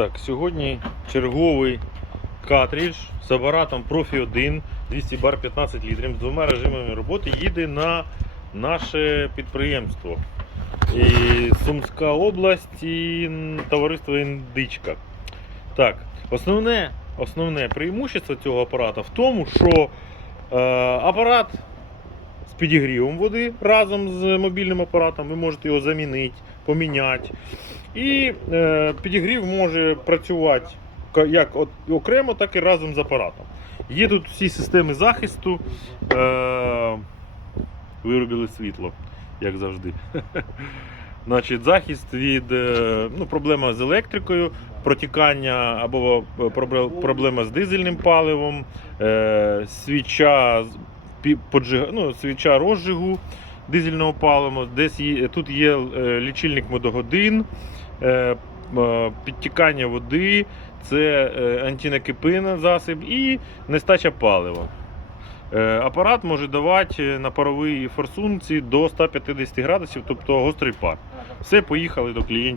Так, сьогодні черговий картридж з апаратом Profi 1 200 бар 15 літрів з двома режимами роботи їде на наше підприємство. І Сумська область і товариство Індичка. Так, основне, основне преимущество цього апарата в тому, що е, апарат з підігрівом води разом з мобільним апаратом, ви можете його замінити, поміняти. І е, підігрів може працювати як окремо, так і разом з апаратом. Є тут всі системи захисту. Е, виробили світло, як завжди. Значить, захист від е, ну, проблема з електрикою, протікання або е, проблема з дизельним паливом, е, свіча, ну, свіча розжигу дизельного палива. Десь є, тут є е, лічильник мотогодин, е, е, підтікання води, це антинакипина засіб і нестача палива. Апарат може давати на паровій форсунці до 150 градусів, тобто гострий пар. Все, поїхали до клієнтів.